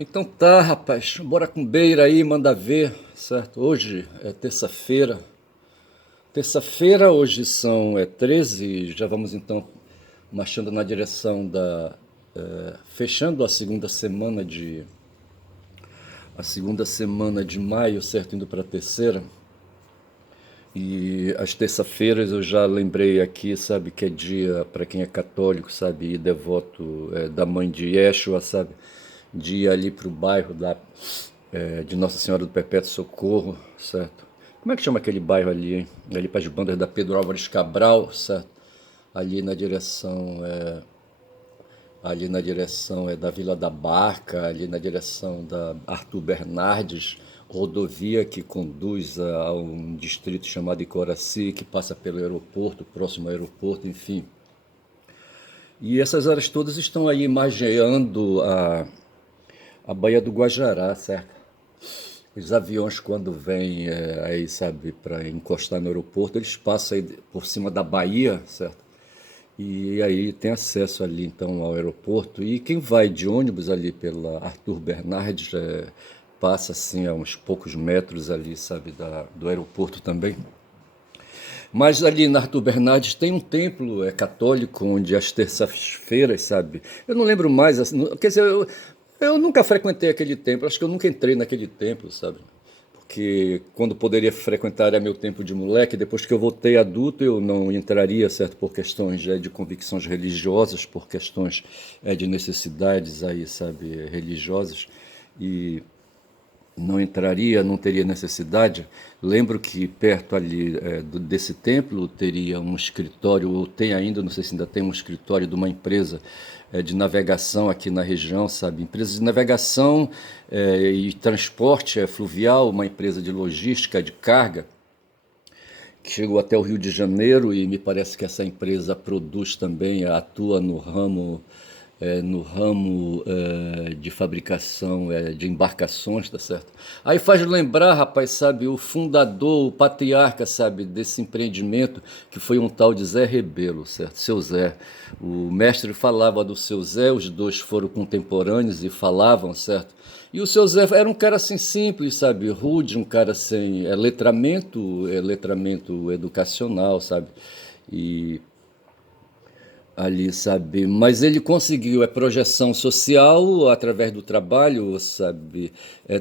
Então tá, rapaz, bora com beira aí, manda ver, certo? Hoje é terça-feira. Terça-feira, hoje são 13, já vamos então marchando na direção fechando a segunda semana de maio, certo? Indo para a terceira. E as terça-feiras eu já lembrei aqui, sabe, que é dia para quem é católico, sabe, e devoto da mãe de Yeshua, sabe, de ir ali pro bairro de Nossa Senhora do Perpétuo Socorro, certo? Como é que chama aquele bairro ali, hein? Ali para as bandas da Pedro Álvares Cabral, certo? Ali na direção da Vila da Barca, ali na direção da Arthur Bernardes, rodovia que conduz a um distrito chamado Icoraci, que passa pelo aeroporto, próximo ao aeroporto, enfim. E essas áreas todas estão aí margeando a Baía do Guajará, certo? Os aviões, quando vêm aí, sabe, para encostar no aeroporto, eles passam aí por cima da Bahia, certo? E aí tem acesso ali então ao aeroporto. E quem vai de ônibus ali pela Arthur Bernardes passa assim a uns poucos metros ali, sabe, do aeroporto também. Mas ali na Arthur Bernardes tem um templo católico onde às terças-feiras, sabe? Eu não lembro mais, assim, quer dizer, eu nunca frequentei aquele templo, acho que eu nunca entrei naquele templo, sabe? Porque quando poderia frequentar era meu tempo de moleque, depois que eu voltei adulto eu não entraria, certo, por questões de convicções religiosas, por questões de necessidades aí, sabe, religiosas, e não entraria, não teria necessidade. Lembro que perto ali desse templo teria um escritório, ou tem ainda, não sei se ainda tem um escritório de uma empresa de navegação aqui na região, sabe? Empresa de navegação e transporte fluvial, uma empresa de logística, de carga, que chegou até o Rio de Janeiro e me parece que essa empresa produz também, atua no ramo de fabricação de embarcações, tá certo? Aí faz lembrar, rapaz, sabe, o fundador, o patriarca, sabe, desse empreendimento, que foi um tal de Zé Rebelo, certo? Seu Zé. O mestre falava do seu Zé, os dois foram contemporâneos e falavam, certo? E o seu Zé era um cara assim simples, sabe, rude, um cara sem letramento educacional, sabe? E ali, sabe? Mas ele conseguiu projeção social através do trabalho, sabe?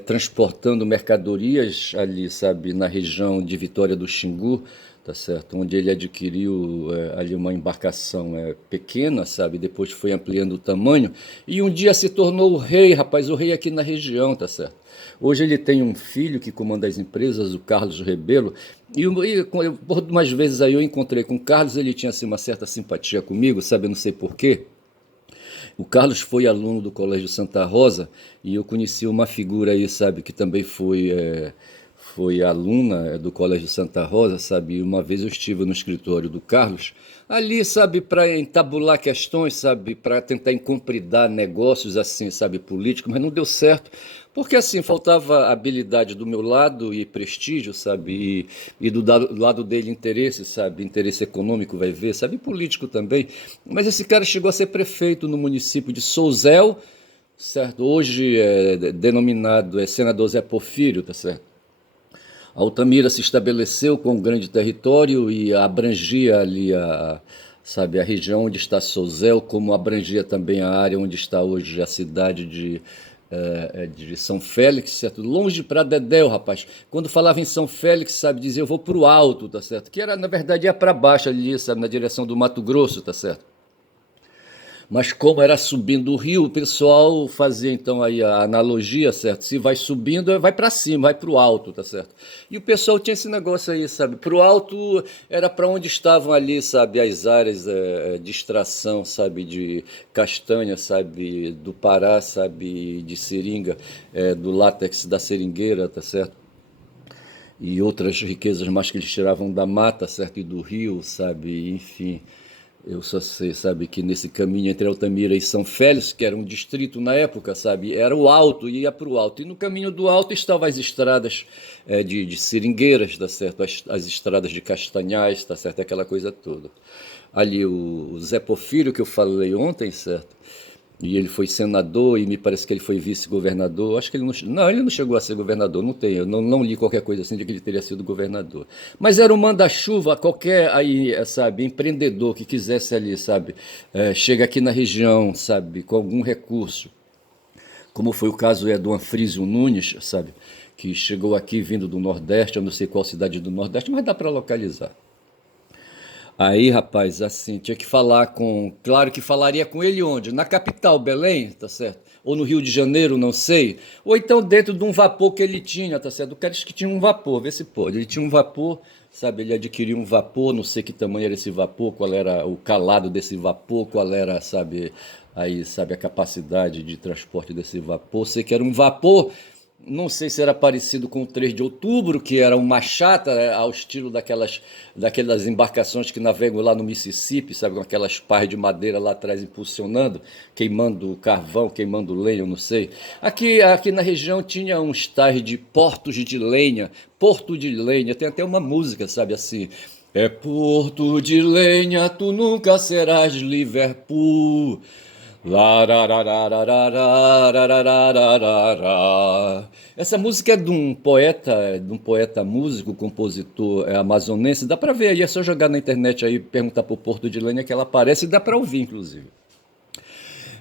Transportando mercadorias ali, sabe? Na região de Vitória do Xingu, tá certo? Onde ele adquiriu ali uma embarcação pequena, sabe? Depois foi ampliando o tamanho e um dia se tornou o rei, rapaz, o rei aqui na região, tá certo? Hoje ele tem um filho que comanda as empresas, o Carlos Rebelo, por umas vezes aí eu encontrei com o Carlos, ele tinha assim, uma certa simpatia comigo, sabe, eu não sei porquê. O Carlos foi aluno do Colégio Santa Rosa e eu conheci uma figura aí, sabe, que também foi aluna do Colégio Santa Rosa, sabe? E uma vez eu estive no escritório do Carlos, ali, sabe, para entabular questões, sabe, para tentar incompridar negócios assim, sabe, políticos, mas não deu certo. Porque assim, faltava habilidade do meu lado e prestígio, sabe? E do lado dele interesse, sabe? Interesse econômico, vai ver, sabe? E político também. Mas esse cara chegou a ser prefeito no município de Souzel, certo? Hoje é denominado senador Zé Porfírio, tá certo? Altamira se estabeleceu com um grande território e abrangia ali sabe, a região onde está Souzel, como abrangia também a área onde está hoje a cidade de São Félix, certo? Longe para Dedéu, rapaz. Quando falava em São Félix, sabe, dizia eu vou para o alto, tá certo? Que era, na verdade, ia para baixo ali, sabe, na direção do Mato Grosso, tá certo? Mas como era subindo o rio, o pessoal fazia então aí a analogia, certo? Se vai subindo, vai para cima, vai para o alto, tá certo? E o pessoal tinha esse negócio aí, sabe? Para o alto era para onde estavam ali, sabe, as áreas de extração, sabe, de castanha, sabe, do Pará, sabe, de seringa, do látex da seringueira, tá certo? E outras riquezas mais que eles tiravam da mata, certo? E do rio, sabe? Enfim, eu só sei, sabe, que nesse caminho entre Altamira e São Félix, que era um distrito na época, sabe, era o alto, ia para o alto. E no caminho do alto estavam as estradas de seringueiras, tá certo? As estradas de castanhais, tá certo? Aquela coisa toda. Ali o Zé Porfírio, que eu falei ontem, certo? e ele foi senador e me parece que ele foi vice-governador. Acho que ele não chegou a ser governador, não tem, eu não li qualquer coisa assim de que ele teria sido governador. Mas era um manda-chuva, qualquer aí, sabe, empreendedor que quisesse ali, sabe, chega aqui na região, sabe, com algum recurso, como foi o caso do Anfrísio Nunes, sabe, que chegou aqui vindo do Nordeste, eu não sei qual cidade do Nordeste, mas dá para localizar. Aí, rapaz, assim, tinha que falar com. Claro que falaria com ele onde? Na capital, Belém, tá certo? Ou no Rio de Janeiro, não sei. Ou então dentro de um vapor que ele tinha, tá certo? O cara disse que tinha um vapor, vê se pode. Ele tinha um vapor, sabe? Ele adquiriu um vapor, não sei que tamanho era esse vapor, qual era o calado desse vapor, qual era, sabe, aí, sabe, a capacidade de transporte desse vapor. Sei que era um vapor, não sei se era parecido com o 3 de outubro, que era uma chata, ao estilo daquelas embarcações que navegam lá no Mississippi, sabe, com aquelas pás de madeira lá atrás impulsionando, queimando carvão, queimando lenha, eu não sei. Aqui na região tinha uns tais de portos de lenha, Porto de Lenha, tem até uma música, sabe, assim. É Porto de Lenha, tu nunca serás Liverpool. Larararararararararararara. Essa música é de um poeta músico, compositor amazonense. Dá para ver aí, é só jogar na internet aí, perguntar pro Porto de Lenha que ela aparece e dá para ouvir, inclusive.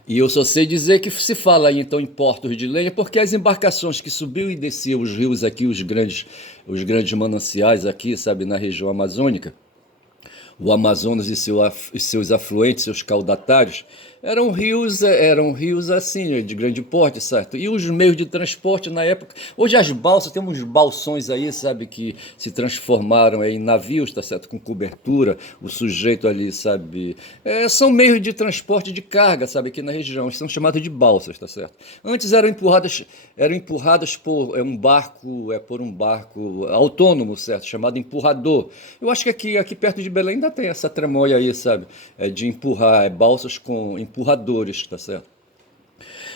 E eu só sei dizer que se fala aí então em portos de lenha, porque as embarcações que subiam e desciam os rios aqui, os grandes mananciais aqui, sabe, na região amazônica, o Amazonas e seus afluentes, seus caudatários, eram rios assim, de grande porte, certo? E os meios de transporte na época, hoje as balsas, tem uns balsões aí, sabe, que se transformaram em navios, tá certo? Com cobertura, o sujeito ali, sabe, são meios de transporte de carga, sabe, aqui na região, são chamados de balsas, tá certo? Antes eram empurradas por um barco autônomo, certo? Chamado empurrador. Eu acho que aqui perto de Belém ainda tem essa tramóia aí, sabe? De empurrar, balsas com empurradores, tá certo?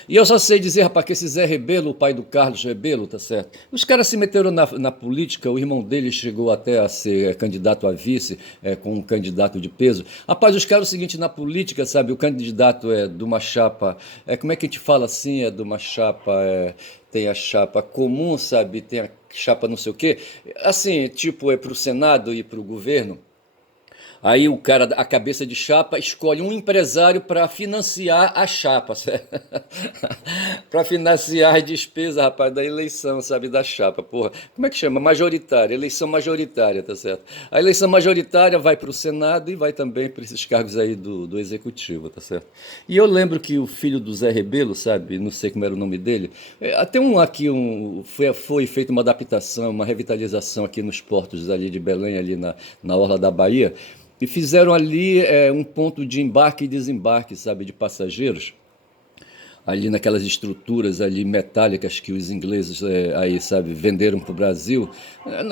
E eu só sei dizer, rapaz, que esse Zé Rebelo, o pai do Carlos Rebelo, tá certo? Os caras se meteram na política, o irmão dele chegou até a ser candidato a vice, com um candidato de peso. Rapaz, os caras, é o seguinte, na política, sabe, o candidato é de uma chapa, como é que a gente fala assim, é de uma chapa, tem a chapa comum, sabe, tem a chapa não sei o quê, assim, tipo, é para o Senado e para o governo. Aí o cara, a cabeça de chapa, escolhe um empresário para financiar a chapa, para financiar as despesas, rapaz, da eleição, sabe, da chapa. Porra, como é que chama? Majoritária, eleição majoritária, tá certo? A eleição majoritária vai para o Senado e vai também para esses cargos aí do Executivo, tá certo? E eu lembro que o filho do Zé Rebelo, sabe, não sei como era o nome dele, até foi feita uma adaptação, uma revitalização aqui nos portos ali de Belém, ali na orla da Bahia, e fizeram ali um ponto de embarque e desembarque, sabe, de passageiros, ali naquelas estruturas ali metálicas que os ingleses aí, sabe, venderam para o Brasil.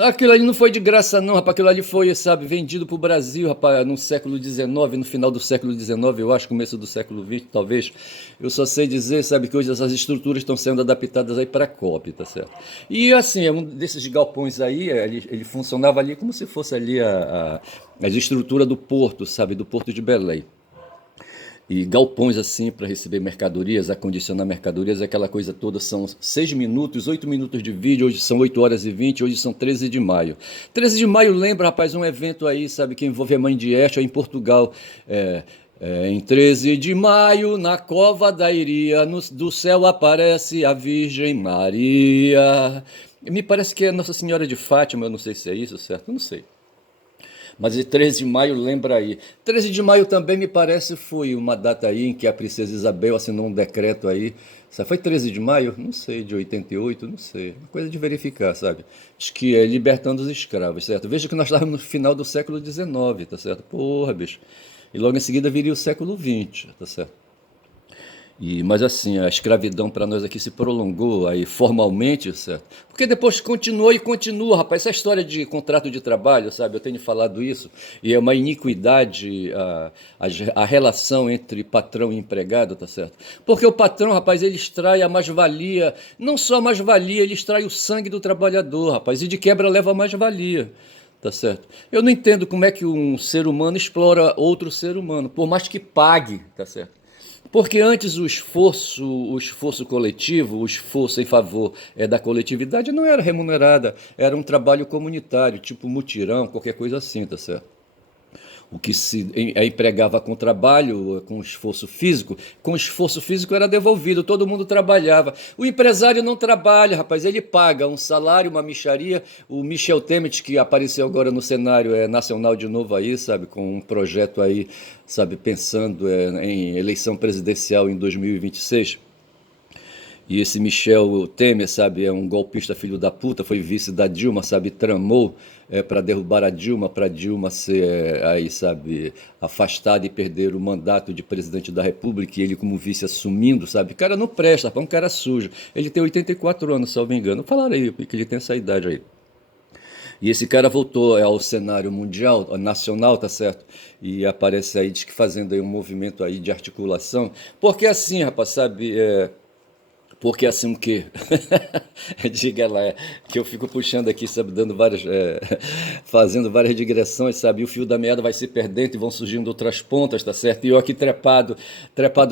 Aquilo ali não foi de graça não, rapaz, aquilo ali foi, sabe, vendido para o Brasil, rapaz, no século XIX, no final do século XIX, eu acho, começo do século XX, talvez. Eu só sei dizer, sabe, que hoje essas estruturas estão sendo adaptadas aí para a COP, tá certo? E assim, um desses galpões aí, ele funcionava ali como se fosse ali as estruturas do porto, sabe, do porto de Belém. E galpões assim para receber mercadorias, acondicionar mercadorias, aquela coisa toda. São 6 minutos, 8 minutos de vídeo, hoje são 8 horas e 20, hoje são 13 de maio. 13 de maio lembra, rapaz, um evento aí, sabe, que envolve a mãe de Estia em Portugal. Em 13 de maio, na cova da Iria, do céu aparece a Virgem Maria. Me parece que é Nossa Senhora de Fátima, eu não sei se é isso, certo? Eu não sei. Mas de 13 de maio, lembra aí. 13 de maio também me parece foi uma data aí em que a princesa Isabel assinou um decreto aí. Foi 13 de maio? Não sei, de 88, não sei. Uma coisa de verificar, sabe? Acho que é libertando os escravos, certo? Veja que nós estávamos no final do século XIX, tá certo? Porra, bicho. E logo em seguida viria o século XX, tá certo? Mas assim, a escravidão para nós aqui se prolongou aí formalmente, certo? Porque depois continuou e continua, rapaz. Essa história de contrato de trabalho, sabe? Eu tenho falado isso, e é uma iniquidade a relação entre patrão e empregado, tá certo? Porque o patrão, rapaz, ele extrai a mais-valia, não só a mais-valia, ele extrai o sangue do trabalhador, rapaz, e de quebra leva a mais-valia. Tá certo? Eu não entendo como é que um ser humano explora outro ser humano, por mais que pague, tá certo? Porque antes o esforço coletivo, o esforço em favor da coletividade não era remunerada, era um trabalho comunitário, tipo mutirão, qualquer coisa assim, tá certo? O que se empregava com trabalho, com esforço físico era devolvido, todo mundo trabalhava. O empresário não trabalha, rapaz, ele paga um salário, uma mixaria. O Michel Temer, que apareceu agora no cenário nacional de novo aí, sabe, com um projeto aí, sabe, pensando em eleição presidencial em 2026. E esse Michel Temer, sabe, é um golpista filho da puta, foi vice da Dilma, sabe, tramou para derrubar a Dilma, para Dilma ser aí, sabe, afastada e perder o mandato de presidente da República, e ele como vice assumindo, sabe, cara não presta, é um cara sujo. Ele tem 84 anos, se eu não me engano. Falaram aí que ele tem essa idade aí. E esse cara voltou ao cenário mundial, nacional, tá certo? E aparece aí, diz que fazendo aí um movimento aí de articulação. Porque assim, rapaz, sabe, porque assim o quê? Diga lá, que eu fico puxando aqui, sabe, dando várias, fazendo várias digressões, sabe, e o fio da meada vai se perdendo e vão surgindo outras pontas, tá certo? E eu aqui trepado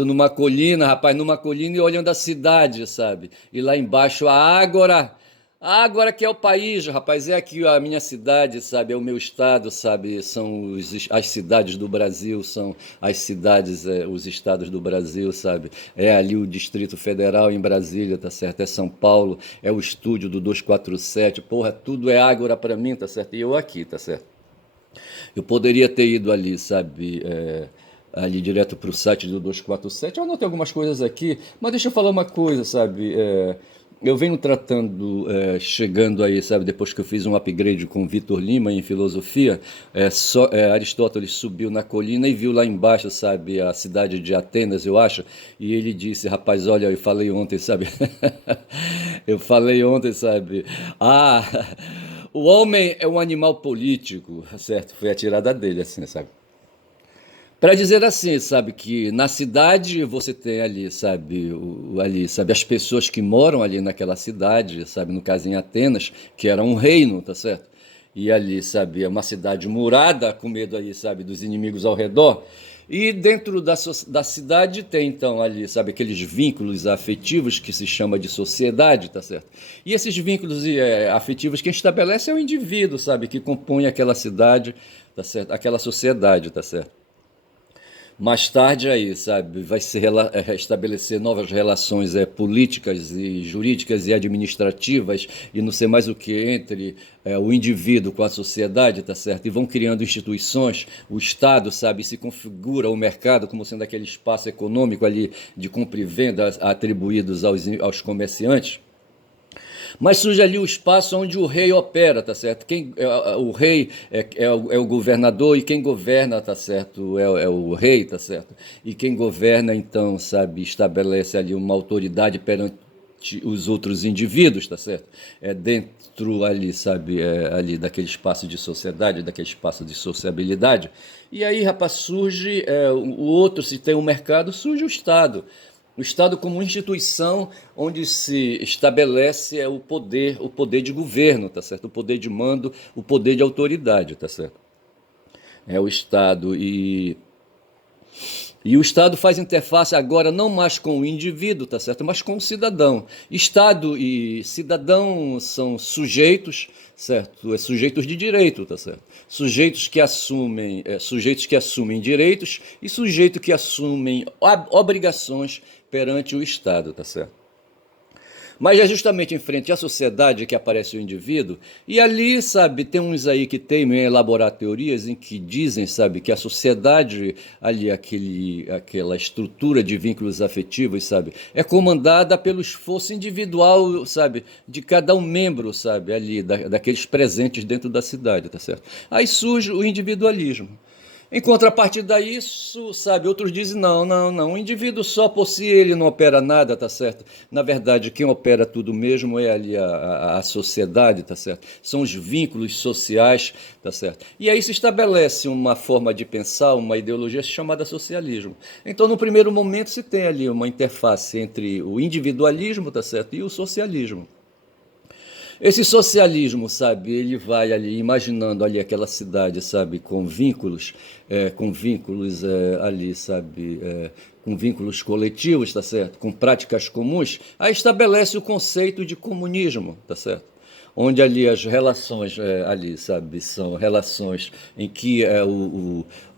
numa colina, rapaz, numa colina e olhando a cidade, sabe? E lá embaixo a Ágora. Agora que é o país, rapaz, é aqui a minha cidade, sabe? É o meu estado, sabe? São as cidades do Brasil, são as cidades, os estados do Brasil, sabe? É ali o Distrito Federal em Brasília, tá certo? É São Paulo, é o estúdio do 247, porra, tudo é Ágora pra mim, tá certo? E eu aqui, tá certo? Eu poderia ter ido ali, sabe? Ali direto para o site do 247. Eu anotei algumas coisas aqui, mas deixa eu falar uma coisa, sabe? Eu venho tratando, chegando aí, sabe, depois que eu fiz um upgrade com o Vitor Lima em filosofia, Aristóteles subiu na colina e viu lá embaixo, sabe, a cidade de Atenas, eu acho, e ele disse, rapaz, olha, eu falei ontem, sabe, eu falei ontem, sabe, ah, o homem é um animal político, certo? Foi a tirada dele, assim, sabe? Para dizer assim, sabe, que na cidade você tem ali, sabe, ali, sabe, as pessoas que moram ali naquela cidade, sabe, no caso em Atenas, que era um reino, tá certo? E ali, sabe, é uma cidade murada, com medo aí, sabe, dos inimigos ao redor. E dentro da cidade tem então ali, sabe, aqueles vínculos afetivos que se chama de sociedade, tá certo? E esses vínculos afetivos quem estabelece é o indivíduo, sabe, que compõe aquela cidade, tá certo? Aquela sociedade, tá certo? Mais tarde aí, sabe, vai se estabelecer novas relações políticas e jurídicas e administrativas e não sei mais o que entre o indivíduo com a sociedade, tá certo? E vão criando instituições, o Estado, sabe, se configura o mercado como sendo aquele espaço econômico ali de compra e venda atribuídos aos comerciantes. Mas surge ali o espaço onde o rei opera, tá certo? O rei é o governador e quem governa, tá certo? É o rei, tá certo? E quem governa, então, sabe, estabelece ali uma autoridade perante os outros indivíduos, tá certo? É dentro ali, sabe, ali daquele espaço de sociedade, daquele espaço de sociabilidade. E aí, rapaz, surge o outro, se tem um mercado, surge o Estado. O Estado como instituição onde se estabelece o poder de governo, tá certo? O poder de mando, o poder de autoridade, tá certo? É o Estado e o Estado faz interface agora não mais com o indivíduo, tá certo? Mas com o cidadão. Estado e cidadão são sujeitos, certo? Sujeitos de direito, tá certo? Sujeitos que assumem direitos e sujeitos que assumem obrigações perante o Estado, tá certo? Mas é justamente em frente à sociedade que aparece o indivíduo, e ali, sabe, tem uns aí que teimam em elaborar teorias em que dizem, sabe, que a sociedade, ali, aquela estrutura de vínculos afetivos, sabe, é comandada pelo esforço individual, sabe, de cada um membro, sabe, ali, daqueles presentes dentro da cidade, tá certo? Aí surge o individualismo. Em contrapartida a isso, sabe, outros dizem, não, não, não, o indivíduo só por si ele não opera nada, tá certo? Na verdade, quem opera tudo mesmo é ali a sociedade, tá certo? São os vínculos sociais, tá certo? E aí se estabelece uma forma de pensar, uma ideologia chamada socialismo. Então, no primeiro momento, se tem ali uma interface entre o individualismo, tá certo, e o socialismo. Esse socialismo, sabe, ele vai ali imaginando ali aquela cidade, sabe, com vínculos ali, sabe, com vínculos coletivos, tá certo? Com práticas comuns, aí estabelece o conceito de comunismo, tá certo? Onde ali as relações, ali, sabe, são relações em que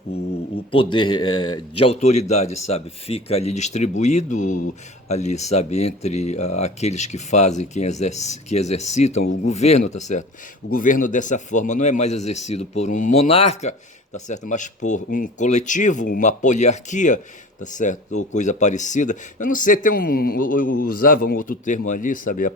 o poder de autoridade, sabe, fica ali distribuído ali, sabe, entre aqueles que fazem, que exercitam o governo, tá certo? O governo dessa forma não é mais exercido por um monarca, tá certo? Mas por um coletivo, uma poliarquia, tá certo? Ou coisa parecida. Eu não sei, eu usava um outro termo ali, sabe? A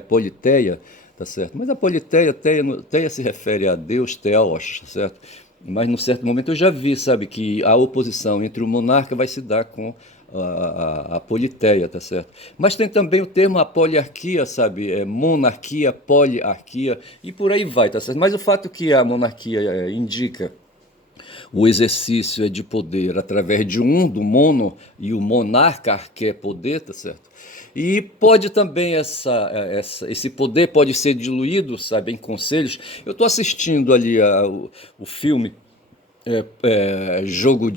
politeia, tá certo? Mas a politeia, teia se refere a Deus, Theos, tá certo? Mas num certo momento eu já vi, sabe, que a oposição entre o monarca vai se dar com a politeia, tá certo? Mas tem também o termo a poliarquia, sabe? Monarquia, poliarquia e por aí vai, tá certo? Mas o fato que a monarquia indica o exercício é de poder através de do mono, e o monarca que é poder, tá certo? E pode também esse poder pode ser diluído, sabe, em conselhos. Eu estou assistindo ali o filme Jogo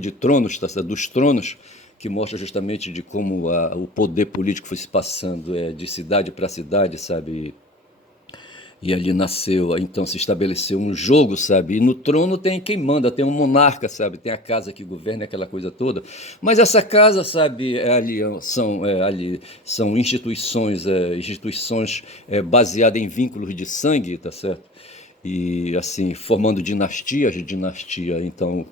de Tronos, tá certo? Dos Tronos, que mostra justamente de como o poder político foi se passando de cidade para cidade, sabe? E ali nasceu, então se estabeleceu um jogo, sabe? E no trono tem quem manda, tem um monarca, sabe? Tem a casa que governa aquela coisa toda. Mas essa casa, sabe, são instituições baseadas em vínculos de sangue, tá certo? E assim, formando dinastia, então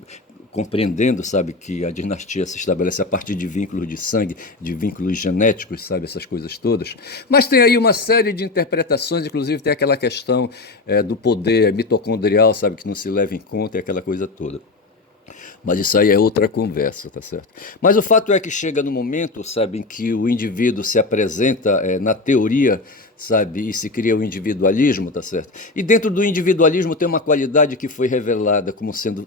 compreendendo, sabe, que a dinastia se estabelece a partir de vínculos de sangue, de vínculos genéticos, sabe, essas coisas todas. Mas tem aí uma série de interpretações, inclusive tem aquela questão do poder mitocondrial, sabe, que não se leva em conta e aquela coisa toda. Mas isso aí é outra conversa, tá certo? Mas o fato é que chega no momento, sabe, em que o indivíduo se apresenta na teoria, sabe, e se cria o individualismo, tá certo? E dentro do individualismo tem uma qualidade que foi revelada como sendo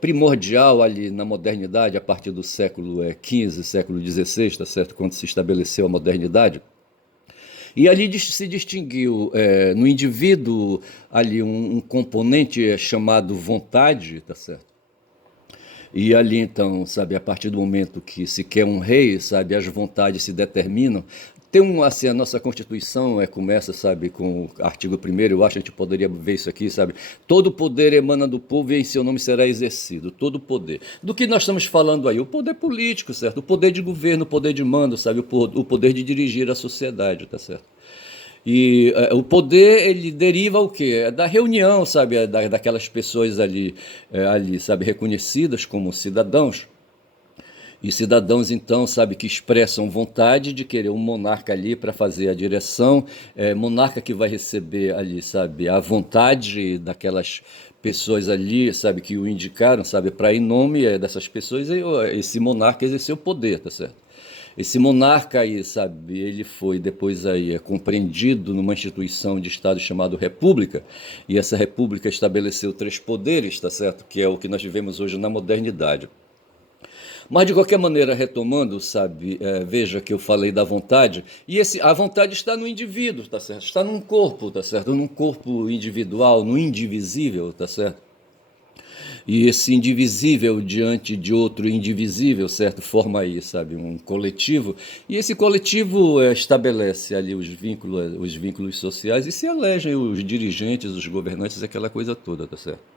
primordial ali na modernidade, a partir do século XV, século XVI, tá certo? Quando se estabeleceu a modernidade. E ali se distinguiu no indivíduo ali um componente chamado vontade, tá certo? E ali então, sabe, a partir do momento que se quer um rei, sabe, as vontades se determinam. Tem assim, a nossa Constituição começa, sabe, com o artigo 1º, eu acho que a gente poderia ver isso aqui, sabe? Todo poder emana do povo e em seu nome será exercido, todo poder. Do que nós estamos falando aí? O poder político, certo? O poder de governo, o poder de mando, sabe? O poder de dirigir a sociedade, tá certo? E o poder, ele deriva o quê? É da reunião, sabe? Daquelas pessoas ali, sabe? Reconhecidas como cidadãos. E cidadãos, então, sabe, que expressam vontade de querer um monarca ali para fazer a direção, monarca que vai receber ali, sabe, a vontade daquelas pessoas ali, sabe, que o indicaram, sabe, para em nome dessas pessoas, esse monarca exercer o poder, tá certo? Esse monarca aí, sabe, ele foi depois aí compreendido numa instituição de Estado chamado República, e essa República estabeleceu 3 poderes, tá certo? Que é o que nós vivemos hoje na modernidade. Mas de qualquer maneira, retomando, sabe, veja que eu falei da vontade, e a vontade está no indivíduo, tá certo? Está num corpo, tá certo? Num corpo individual, no indivisível, tá certo? E esse indivisível diante de outro indivisível, certo? Forma aí, sabe, um coletivo. E esse coletivo estabelece ali os vínculos sociais e se elegem os dirigentes, os governantes, aquela coisa toda, tá certo?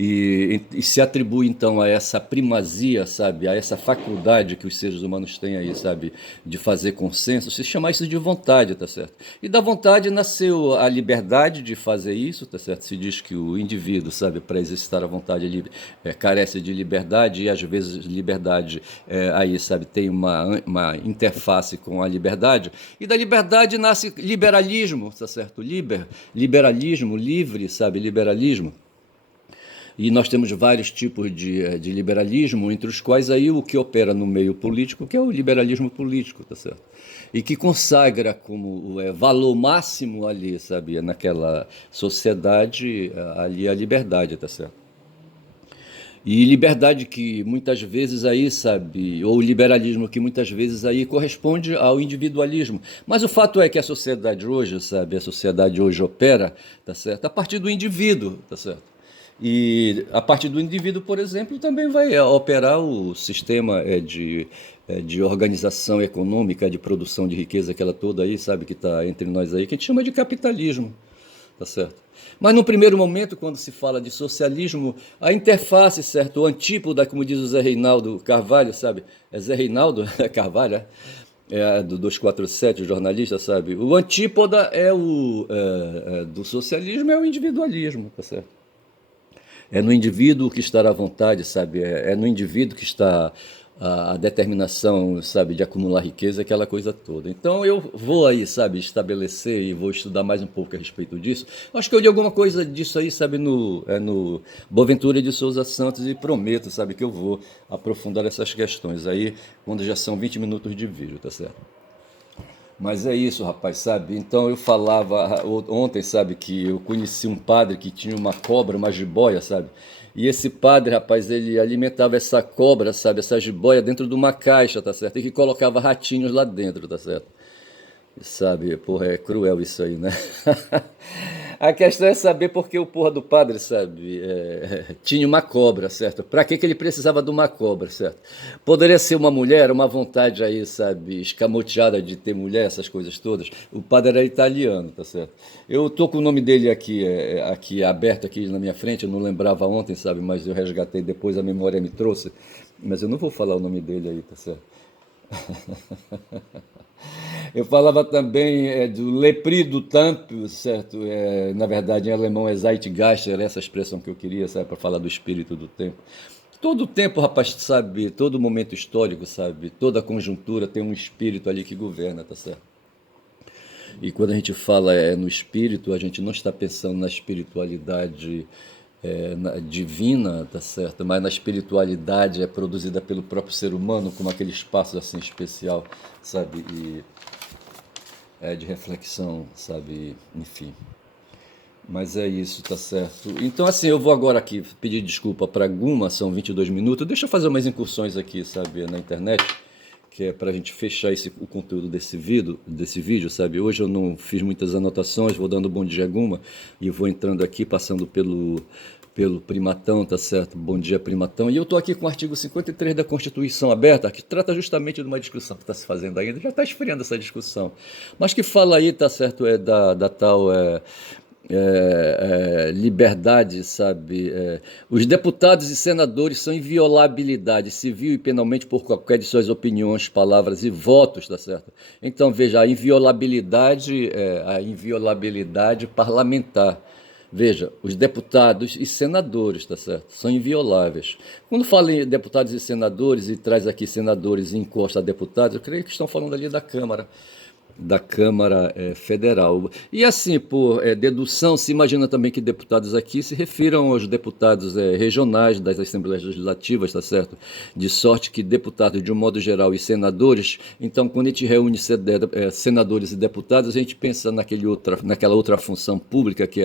E se atribui então a essa primazia, sabe, a essa faculdade que os seres humanos têm aí, sabe, de fazer consenso, se chama isso de vontade, tá certo? E da vontade nasceu a liberdade de fazer isso, tá certo? Se diz que o indivíduo, sabe, para exercitar a vontade, ele carece de liberdade e às vezes liberdade aí, sabe, tem uma interface com a liberdade. E da liberdade nasce liberalismo, tá certo? Liberalismo, livre, sabe, liberalismo. E nós temos vários tipos de liberalismo, entre os quais aí o que opera no meio político, que é o liberalismo político, tá certo? E que consagra como valor máximo ali, sabe, naquela sociedade, ali a liberdade, tá certo? E liberdade que muitas vezes aí, sabe, ou liberalismo que muitas vezes aí corresponde ao individualismo. Mas o fato é que a sociedade hoje, sabe, a sociedade hoje opera, tá certo? A partir do indivíduo, tá certo? E a partir do indivíduo, por exemplo, também vai operar o sistema de organização econômica, de produção de riqueza, aquela toda aí, sabe, que está entre nós aí, que a gente chama de capitalismo, tá certo? Mas no primeiro momento, quando se fala de socialismo, a interface, certo, o antípoda, como diz o Zé Reinaldo Carvalho, sabe? É Zé Reinaldo Carvalho, do 247, o jornalista, sabe? O antípoda do socialismo é o individualismo, tá certo? É no indivíduo que está à vontade, sabe? É no indivíduo que está a determinação, sabe, de acumular riqueza, aquela coisa toda. Então eu vou aí, sabe, estabelecer e vou estudar mais um pouco a respeito disso. Acho que eu li alguma coisa disso aí, sabe, no Boaventura de Souza Santos e prometo, sabe, que eu vou aprofundar essas questões aí quando já são 20 minutos de vídeo, tá certo? Mas é isso, rapaz, sabe? Então eu falava ontem, sabe, que eu conheci um padre que tinha uma cobra, uma jiboia, sabe? E esse padre, rapaz, ele alimentava essa cobra, sabe, essa jiboia dentro de uma caixa, tá certo? E que colocava ratinhos lá dentro, tá certo? Sabe, porra, é cruel isso aí, né? A questão é saber por que o porra do padre, sabe, tinha uma cobra, certo? Pra que ele precisava de uma cobra, certo? Poderia ser uma mulher, uma vontade aí, sabe, escamoteada de ter mulher, essas coisas todas. O padre era italiano, tá certo? Eu tô com o nome dele aqui aberto aqui na minha frente, eu não lembrava ontem, sabe, mas eu resgatei depois, a memória me trouxe. Mas eu não vou falar o nome dele aí, tá certo? Eu falava também do Lepri do Tempo, certo? Na verdade, em alemão é Zeitgeist, era essa expressão que eu queria, sabe, para falar do espírito do tempo. Todo tempo, rapaz, sabe, todo momento histórico, sabe, toda conjuntura tem um espírito ali que governa, tá certo? E quando a gente fala no espírito, a gente não está pensando na espiritualidade divina, tá certo? Mas na espiritualidade produzida pelo próprio ser humano, como aquele espaço assim especial, sabe? E de reflexão, sabe? Enfim. Mas é isso, tá certo. Então, assim, eu vou agora aqui pedir desculpa para Guma, são 22 minutos. Deixa eu fazer umas incursões aqui, sabe, na internet, que é para a gente fechar o conteúdo desse vídeo, sabe? Hoje eu não fiz muitas anotações, vou dando bom dia Guma e vou entrando aqui, passando pelo Primatão, tá certo? Bom dia, Primatão. E eu estou aqui com o artigo 53 da Constituição aberta, que trata justamente de uma discussão que está se fazendo ainda, já está esfriando essa discussão, mas que fala aí, tá certo, da tal liberdade, sabe? Os deputados e senadores são inviolabilidade civil e penalmente por qualquer de suas opiniões, palavras e votos, tá certo? Então, veja, a inviolabilidade parlamentar. Veja, os deputados e senadores, tá certo? São invioláveis. Quando fala em deputados e senadores e traz aqui senadores e encosta a deputados, eu creio que estão falando ali da Câmara Federal. E assim, por dedução, se imagina também que deputados aqui se refiram aos deputados regionais das Assembleias Legislativas, tá certo? De sorte que deputados, de um modo geral, e senadores, então, quando a gente reúne senadores e deputados, a gente pensa naquela outra função pública, que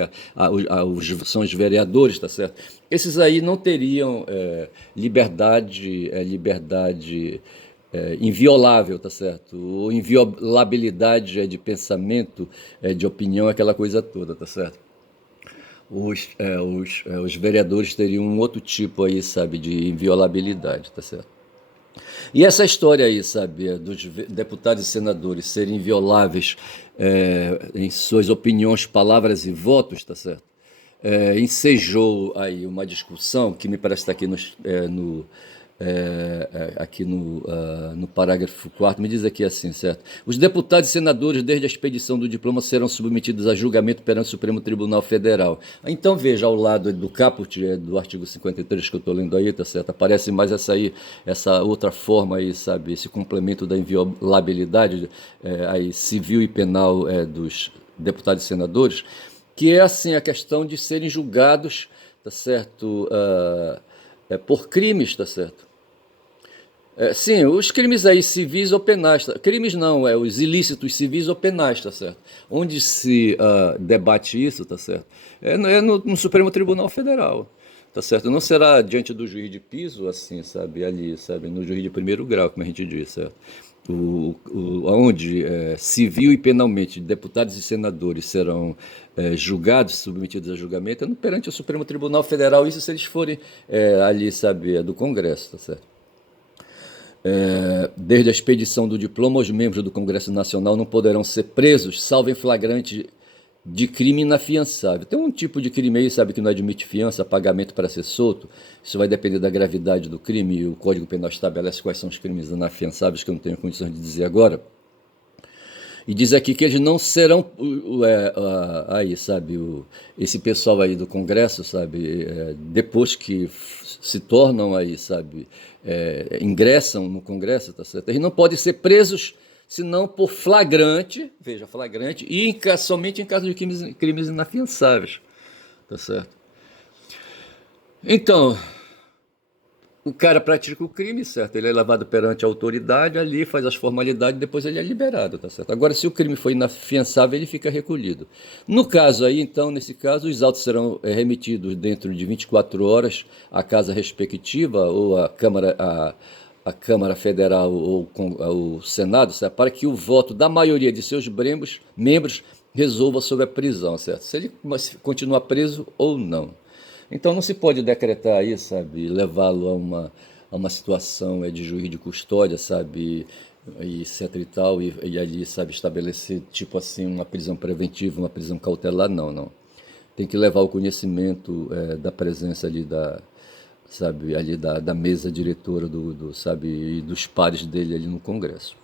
são os vereadores, tá certo? Esses aí não teriam liberdade inviolável, tá certo? Ou inviolabilidade de pensamento, de opinião, aquela coisa toda, tá certo? Os vereadores teriam um outro tipo aí, sabe, de inviolabilidade, tá certo? E essa história aí, sabe, dos deputados e senadores serem invioláveis em suas opiniões, palavras e votos, tá certo? Ensejou aí uma discussão que me parece estar aqui no parágrafo 4º, me diz aqui assim, certo? Os deputados e senadores, desde a expedição do diploma, serão submetidos a julgamento perante o Supremo Tribunal Federal. Então, veja, ao lado do caput, do artigo 53 que eu estou lendo aí, tá certo? Aparece mais essa outra forma aí, sabe? Esse complemento da inviolabilidade aí, civil e penal dos deputados e senadores, que é assim a questão de serem julgados, tá certo? Por crimes, tá certo? Sim, os crimes aí civis ou penais, crimes não, os ilícitos civis ou penais, tá certo? Onde se debate isso, tá certo? No Supremo Tribunal Federal, tá certo? Não será diante do juiz de piso, assim, sabe, ali, sabe, no juiz de primeiro grau, como a gente diz, certo? Onde civil e penalmente deputados e senadores serão julgados, submetidos a julgamento, é perante o Supremo Tribunal Federal, isso se eles forem ali, sabe, do Congresso, tá certo? Desde a expedição do diploma, os membros do Congresso Nacional não poderão ser presos, salvo em flagrante de crime inafiançável. Tem um tipo de crime aí, sabe, que não admite fiança, pagamento para ser solto. Isso vai depender da gravidade do crime e o Código Penal estabelece quais são os crimes inafiançáveis, que eu não tenho condições de dizer agora. E diz aqui que eles não serão aí, sabe, esse pessoal aí do Congresso, sabe, depois que se tornam aí, sabe, ingressam no Congresso, tá certo? Eles não podem ser presos senão por flagrante, veja, flagrante, e somente em caso de crimes inafiançáveis, tá certo? Então, o cara pratica o crime, certo? Ele é levado perante a autoridade ali, faz as formalidades, depois ele é liberado, tá certo? Agora, se o crime for inafiançável, ele fica recolhido. No caso aí, então, nesse caso, os autos serão remetidos dentro de 24 horas à casa respectiva ou à a Câmara Federal ou o Senado, certo? Para que o voto da maioria de seus membros resolva sobre a prisão, certo? Se ele continuar preso ou não. Então não se pode decretar aí, sabe, levá-lo a uma situação de juiz de custódia, sabe, e etc e tal, e ali, sabe, estabelecer tipo assim uma prisão preventiva, uma prisão cautelar, não, não. Tem que levar o conhecimento da presença ali sabe, ali da mesa diretora sabe, e dos pares dele ali no Congresso.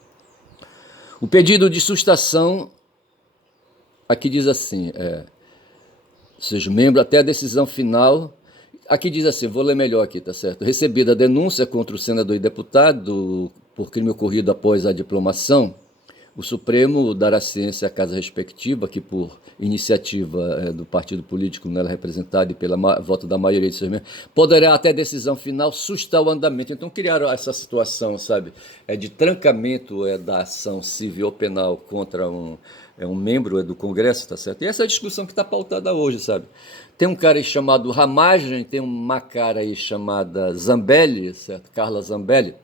O pedido de sustação, aqui diz assim, seja membro até a decisão final. Aqui diz assim, vou ler melhor aqui, tá certo? Recebida a denúncia contra o senador e deputado por crime ocorrido após a diplomação, o Supremo dará ciência à casa respectiva, que por iniciativa do partido político nela representado e pela voto da maioria de seus membros, poderá até decisão final sustar o andamento. Então criaram essa situação, sabe, de trancamento da ação civil ou penal contra um membro do Congresso, tá certo? E essa é a discussão que está pautada hoje, sabe? Tem um cara aí chamado Ramagem, tem uma cara aí chamada Zambelli, certo? Carla Zambelli.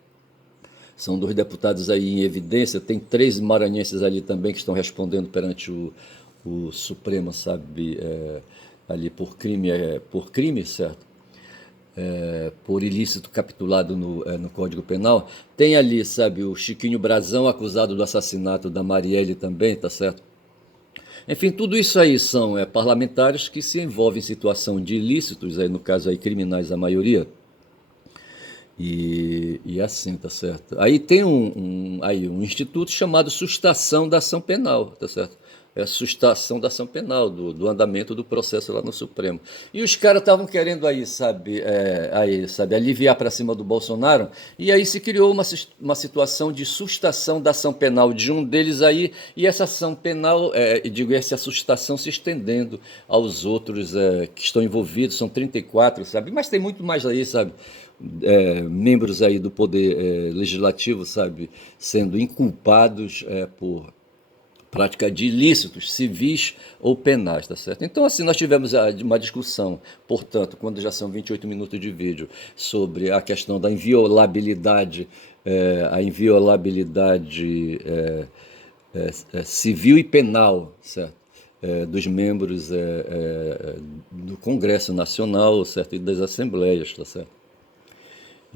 São dois deputados aí em evidência, tem 3 maranhenses ali também que estão respondendo perante o Supremo, sabe, ali por crime, certo? Por ilícito capitulado no Código Penal. Tem ali, sabe, o Chiquinho Brazão, acusado do assassinato da Marielle também, tá certo? Enfim, tudo isso aí são parlamentares que se envolvem em situação de ilícitos, aí, no caso aí criminais a maioria, e assim, tá certo? Aí tem aí um instituto chamado sustação da ação penal, tá certo? É a sustação da ação penal, do andamento do processo lá no Supremo. E os caras estavam querendo sabe, aliviar para cima do Bolsonaro, e aí se criou uma situação de sustação da ação penal de um deles aí, e essa ação penal, essa sustação se estendendo aos outros que estão envolvidos, são 34, sabe? Mas tem muito mais aí, sabe? Membros aí do poder legislativo, sabe, sendo inculpados por prática de ilícitos civis ou penais, tá certo? Então, assim, nós tivemos uma discussão, portanto, quando já são 28 minutos de vídeo, sobre a questão da inviolabilidade, civil e penal, certo? Dos membros do Congresso Nacional, certo? E das Assembleias, tá certo?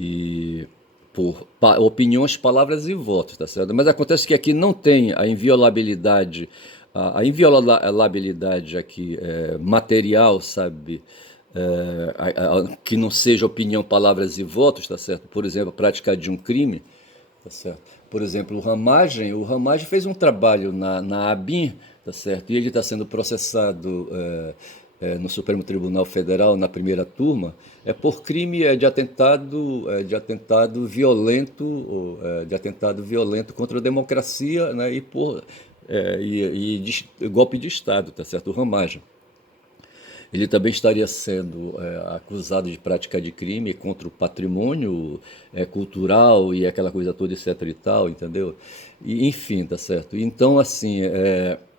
E por opiniões, palavras e votos, tá certo? Mas acontece que aqui não tem a inviolabilidade, aqui material, sabe? Que não seja opinião, palavras e votos, tá certo? Por exemplo, a prática de um crime, tá certo? Por exemplo, o Ramagem fez um trabalho na ABIN, tá certo? E ele está sendo processado no Supremo Tribunal Federal, na primeira turma, por crime de atentado violento contra a democracia, né, e por golpe de Estado, tá certo? O Ramagem. Ele também estaria sendo acusado de prática de crime contra o patrimônio cultural e aquela coisa toda, etc e tal, entendeu? E, enfim, tá certo? Então, assim,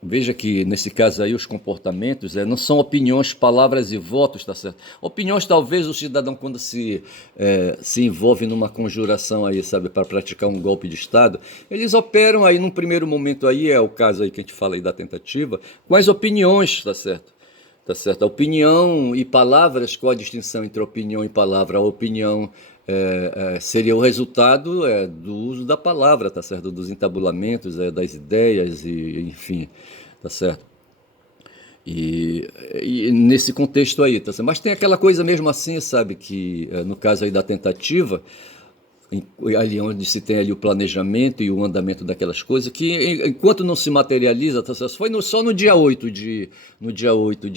Veja que nesse caso aí os comportamentos não são opiniões, palavras e votos, tá certo? Opiniões talvez o cidadão quando se envolve numa conjuração aí, sabe, para praticar um golpe de Estado, eles operam aí num primeiro momento aí, é o caso aí que a gente fala aí da tentativa, com as opiniões, tá certo? Tá certo? A opinião e palavras, qual a distinção entre opinião e palavra? A opinião seria o resultado do uso da palavra, tá certo? Dos entabulamentos, das ideias, e, enfim, tá certo? E nesse contexto aí, tá certo? Mas tem aquela coisa mesmo assim, sabe, que no caso aí da tentativa, ali onde se tem ali o planejamento e o andamento daquelas coisas, que enquanto não se materializa, tá certo? Foi só no dia 8 de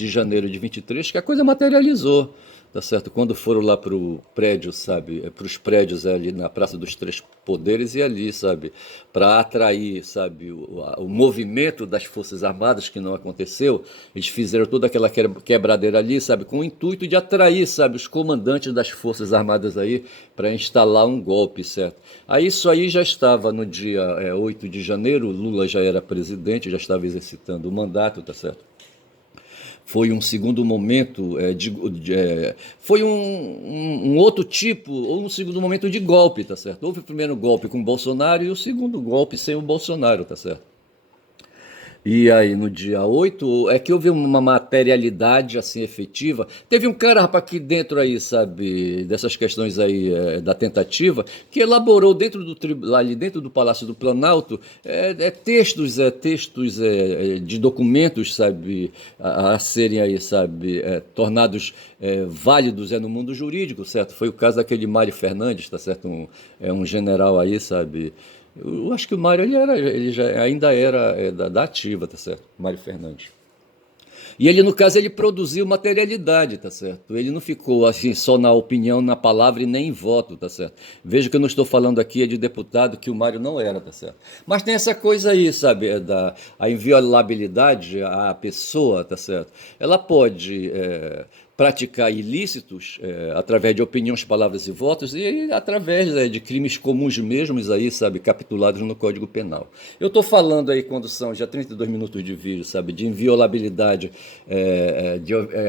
janeiro de 23 que a coisa materializou, tá certo? Quando foram lá para o prédio, sabe? Para os prédios ali na Praça dos Três Poderes e ali, sabe? Para atrair, sabe? O movimento das Forças Armadas, que não aconteceu, eles fizeram toda aquela quebradeira ali, sabe? Com o intuito de atrair, sabe? Os comandantes das Forças Armadas aí para instalar um golpe, certo? Aí isso aí já estava no dia 8 de janeiro, Lula já era presidente, já estava exercitando o mandato, tá certo? Foi um segundo momento foi um outro tipo, ou um segundo momento de golpe, tá certo? Houve o primeiro golpe com o Bolsonaro e o segundo golpe sem o Bolsonaro, tá certo? E aí, no dia 8 é que houve uma materialidade assim efetiva. Teve um cara, rapaz, aqui dentro aí, sabe, dessas questões aí da tentativa, que elaborou dentro lá ali dentro do Palácio do Planalto textos de documentos, sabe, a serem aí, sabe, tornados válidos no mundo jurídico, certo? Foi o caso daquele Mário Fernandes, tá certo? Um general aí, sabe? Eu acho que o Mário ele já ainda era da ativa, tá certo? Mário Fernandes. E ele, no caso, ele produziu materialidade, tá certo? Ele não ficou assim só na opinião, na palavra e nem em voto, tá certo? Veja que eu não estou falando aqui de deputado que o Mário não era, tá certo? Mas tem essa coisa aí, sabe, a inviolabilidade à pessoa, tá certo? Ela pode praticar ilícitos através de opiniões, palavras e votos e através de crimes comuns mesmos aí, sabe, capitulados no Código Penal. Eu estou falando aí quando são já 32 minutos de vídeo, sabe, de inviolabilidade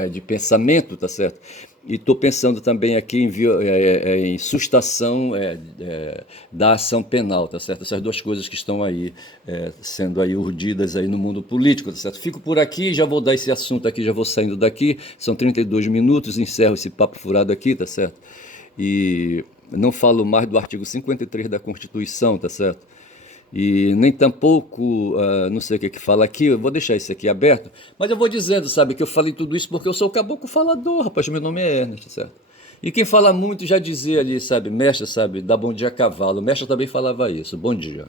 de pensamento, tá certo? E estou pensando também aqui em sustação da ação penal, tá certo? Essas duas coisas que estão aí sendo aí urdidas aí no mundo político, tá certo? Fico por aqui, já vou dar esse assunto aqui, já vou saindo daqui. São 32 minutos, encerro esse papo furado aqui, tá certo? E não falo mais do artigo 53 da Constituição, tá certo? E nem tampouco, não sei o que fala aqui, eu vou deixar isso aqui aberto, mas eu vou dizendo, sabe, que eu falei tudo isso porque eu sou o caboclo falador, rapaz, meu nome é Ernest, certo? E quem fala muito já dizia ali, sabe, mestre, sabe, dá bom dia a cavalo, o mestre também falava isso, bom dia.